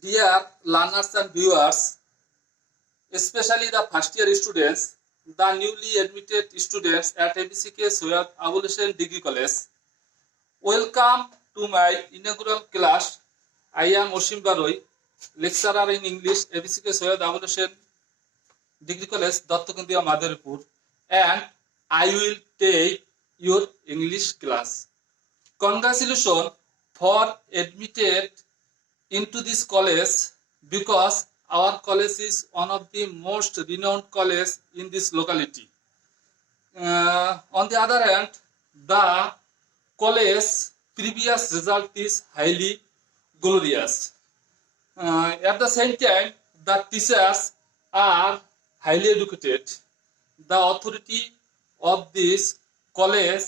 Dear learners and viewers, especially the first year students, the newly admitted students at ABCK Soyad Abul Hussain Degree College, welcome to my inaugural class. I am Osim Baroi, lecturer in English, ABCK Soyad Abul Hussain Degree College, Dattokundia Madaripur, and I will take your English class. Congratulations for admitted into this college because our college is one of the most renowned college in this locality. On the other hand, the college previous result is highly glorious. At the same time, the teachers are highly educated. The authority of this college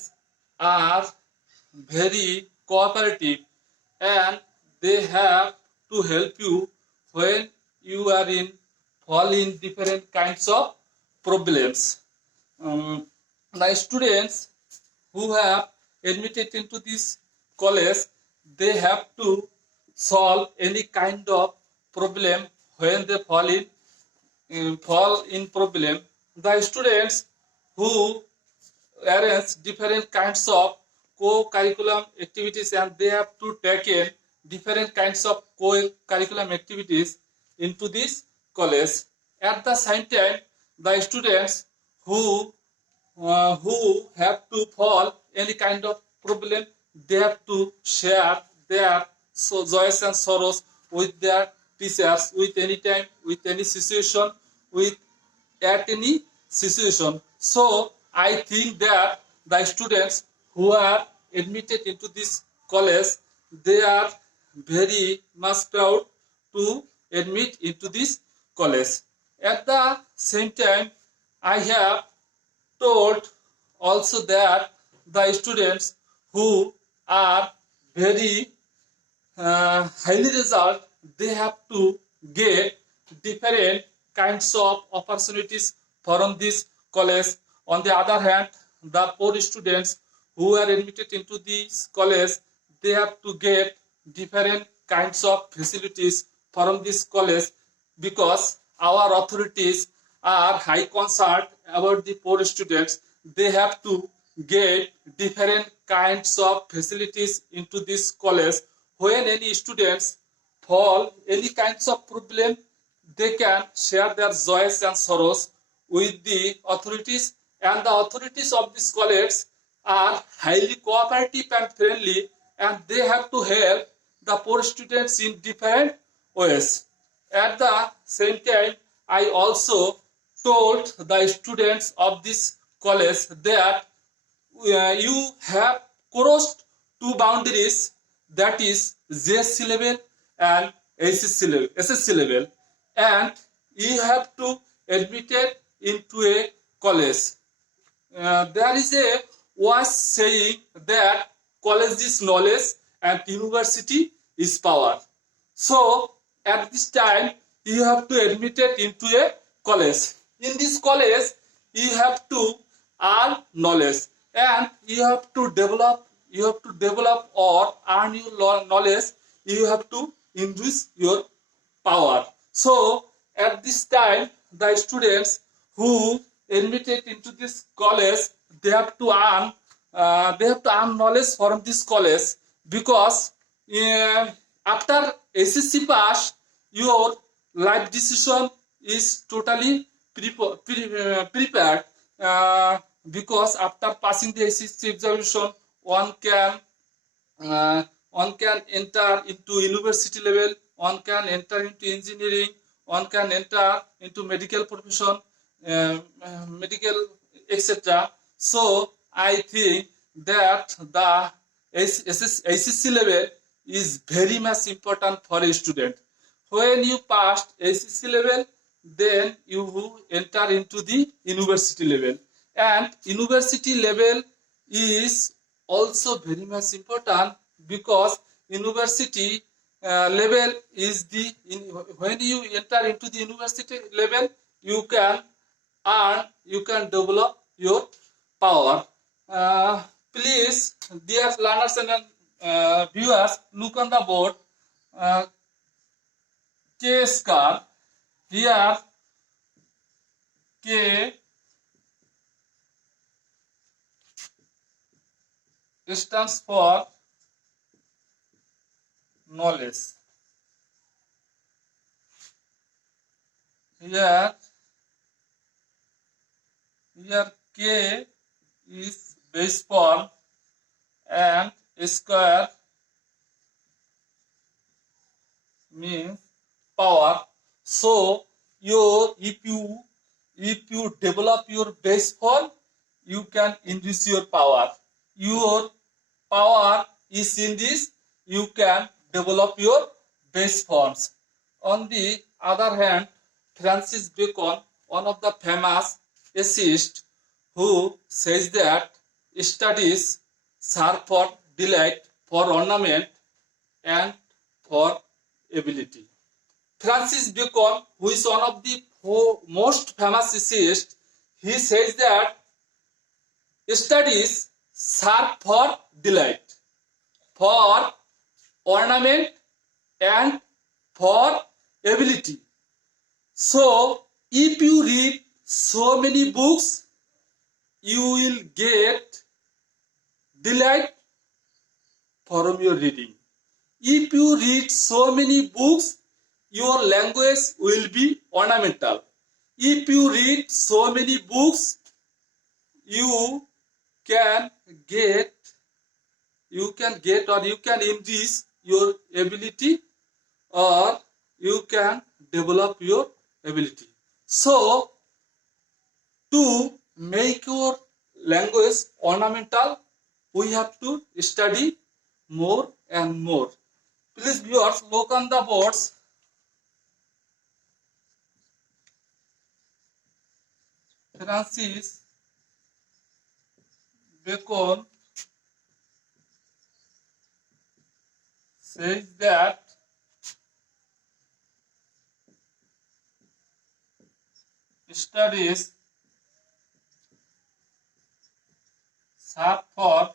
are very cooperative and they have to help you when you are in fall in different kinds of problems. The students who have admitted into this college, they have to solve any kind of problem when they fall in problem. The students who arrange different kinds of co-curriculum activities and they have to take in different kinds of co-curriculum activities into this college. At the same time, the students who have to fall any kind of problem, they have to share their joys and sorrows with their teachers, with any time, with any situation, with at any situation. So I think that the students who are admitted into this college, they are very much proud to admit into this college. At the same time, I have told also that the students who are very highly result, they have to get different kinds of opportunities from this college. On the other hand, the poor students who are admitted into this college, they have to get different kinds of facilities from this college because our authorities are high concerned about the poor students. They have to get different kinds of facilities into this college. When any students fall any kinds of problem, they can share their joys and sorrows with the authorities, and the authorities of this college are highly cooperative and friendly, and they have to help the poor students in different ways. At the same time, I also told the students of this college that you have crossed two boundaries, that is JSC level and SSC level, and you have to admitted into a college. There is a was saying that college is knowledge and university is power. So at this time you have to admit it into a college. In this college you have to earn knowledge and you have to develop or earn your knowledge. You have to increase your power. So at this time the students who admitted into this college, they have to earn knowledge from this college because after SSC pass, your life decision is totally prepared because after passing the SSC examination, one can enter into university level, one can enter into engineering, one can enter into medical profession, medical, etc. So I think that the ACC level is very much important for a student. When you passed ACC level, then you enter into the university level, and university level is also very much important because university level is when you enter into the university level, you can develop your power. Please, dear learners and viewers, look on the board. K square. Here K stands for knowledge. Here K is base form and square means power. So if you develop your base form, you can increase your power. Your power is in this, you can develop your base forms. On the other hand, Francis Bacon, one of the famous essayists, who says that studies serve for delight, for ornament, and for ability. Francis Bacon, who is one of the most famous essayists, he says that studies serve for delight, for ornament, and for ability. So, if you read so many books, you will get delight from your reading. If you read so many books, your language will be ornamental. If you read so many books, you can get or you can increase your ability, or you can develop your ability. So, to make your language ornamental, we have to study more and more. Please viewers, look on the boards. Francis Bacon says that studies serve for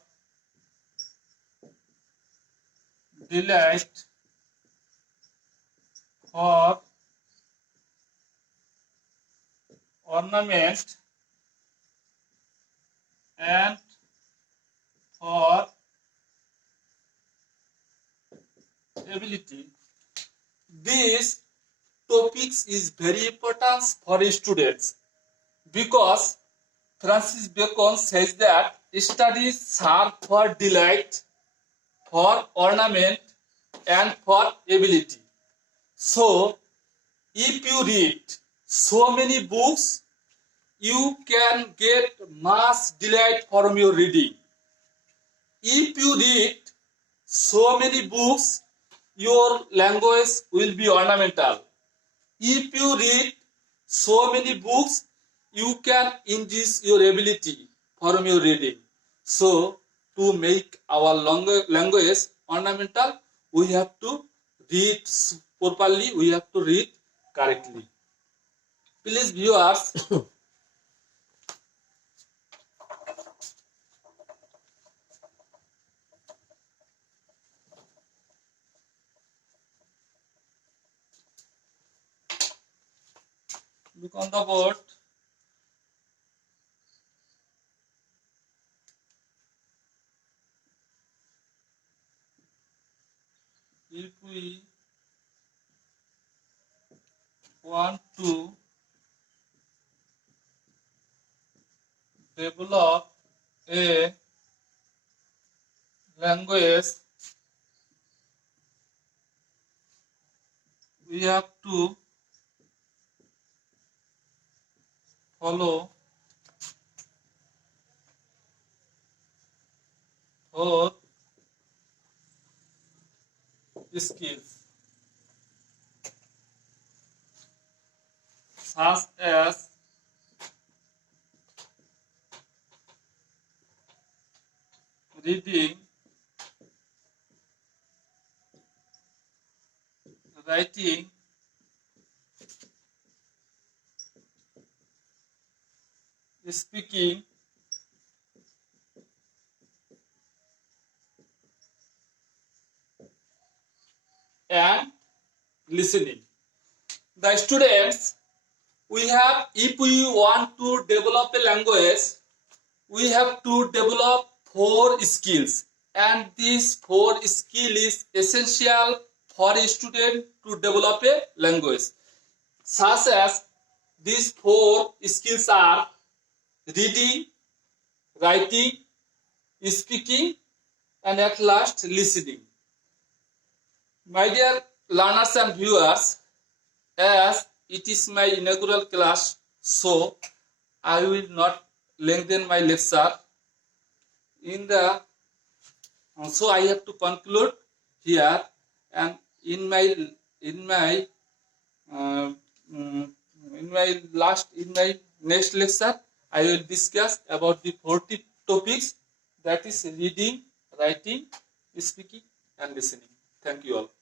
delight, for ornament, and for ability. This topics is very important for students because Francis Bacon says that studies serve for delight, for ornament, and for ability. So, if you read so many books, you can get much delight from your reading. If you read so many books, your language will be ornamental. If you read so many books, you can increase your ability from your reading. So, to make our language ornamental, we have to read properly, we have to read correctly. Please, viewers, look on the board. If we want to develop a language, we have to follow four skills such as reading, writing, speaking, and listening. The students, if we want to develop a language, we have to develop 4 skills, and these 4 skills is essential for a student to develop a language, such as these 4 skills are reading, writing, speaking, and at last listening. My dear learners and viewers, as it is my inaugural class, so I will not lengthen my lecture. So I have to conclude here, and in my uh, mm, in my next lecture, I will discuss about the 40 topics, that is reading, writing, speaking, and listening. Thank you all.